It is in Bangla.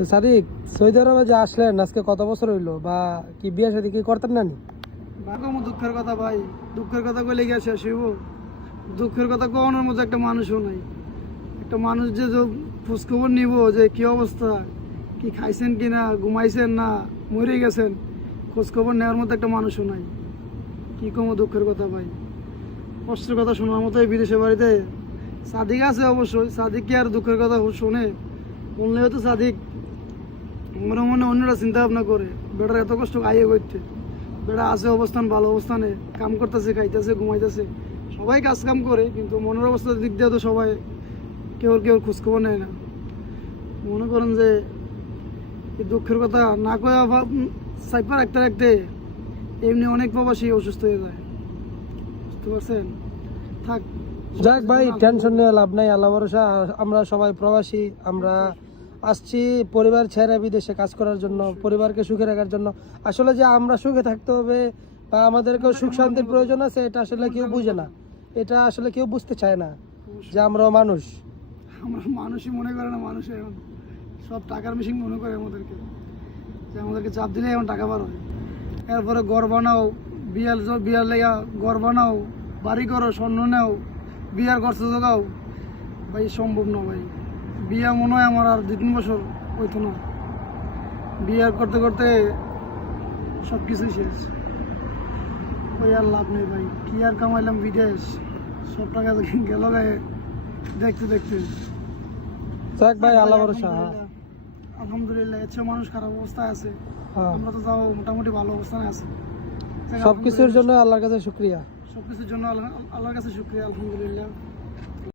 তো সাদিক, সৌদি আরবে যে আসলেন আজকে কত বছর হইলো, বা কি বিয়ে শাদী কি করতেন না নি? ভাগম দুঃখের কথা ভাই, দুঃখের কথা কইলে গিয়ে শেষ হইব? দুঃখের কথা কওয়ানোর মতো একটা মানুষও নাই। একটা মানুষ যে খোঁজখবর নিব যে কি অবস্থা, কি খাইছেন কি না, ঘুমাইছেন না মরে গেছেন, খোঁজখবর নেওয়ার মতো একটা মানুষও নাই। কি কমো দুঃখের কথা ভাই, কষ্টের কথা শোনার মতো এই বিদেশে বাড়িতে সাদিক আছে। অবশ্যই সাদিক কি আর দুঃখের কথা শোনে? বললেও তো সাদিক মনে মনে অন্যরা চিন্তা ভাবনা করে বেটার এত কষ্ট আইয়ে করতে। বেটা আছে অবস্থান, ভালো অবস্থানে কাম করতেছে, খাইতেছে, ঘুমাইতেছে, সবাই কাজ কাম করে, কিন্তু মনের অবস্থার দিক দিয়ে তো সবাই কেউ কেউ খোঁজখবর নেয় না। মনে করেন যে এই দুঃখের কথা না কয়া সাইপা রাখতে রাখতে এমনি অনেক প্রবাসী অসুস্থ হয়ে যায়, বুঝতে পারছেন? থাক যাক ভাই, টেনশন নিয়ে লাভ নাই, আল্লাহ ভরসা। আমরা সবাই প্রবাসী, আমরা আসছি পরিবার ছেড়ে বিদেশে কাজ করার জন্য, পরিবারকে সুখে রাখার জন্য। আসলে যে আমরা সুখে থাকতে হবে বা আমাদেরকেও সুখ শান্তির প্রয়োজন আছে, এটা আসলে কেউ বুঝে না, এটা আসলে কেউ বুঝতে চায় না যে আমরাও মানুষ। আমরা মানুষই মনে করে না, মানুষ এখন সব টাকার মেশিন মনে করে আমাদেরকে, যে আমাদেরকে চাপ দিলে এখন টাকা বার হয়। এরপরে ঘর বানাও, বিয়ার লেগা ঘর বানাও, বাড়ি করো, স্বর্ণ নেও, বিয়ার খরচ জোগাও। ভাই সম্ভব না ভাই, বিয়া মনে হয় আমার আর 2-3 বছর হইতো না। বিয়ার করতে করতে সব কিছুই শেষ, ওই আর লাভ নেই ভাই। কি আর কামাইলাম বিদেশ, সব টাকা গেল গায়ে দেখতে দেখতে। যাক ভাই, আল্লাহ ভরসা। আলহামদুলিল্লাহ, এর চেয়ে মানুষ খারাপ অবস্থায় আছে, হ্যাঁ, আমরা তো তাও মোটামুটি ভালো অবস্থানে আছি। সবকিছুর জন্য আল্লাহর কাছে শুকরিয়া। সবকিছুর জন্য আল্লাহর কাছে শুকরিয়া, আলহামদুলিল্লাহ।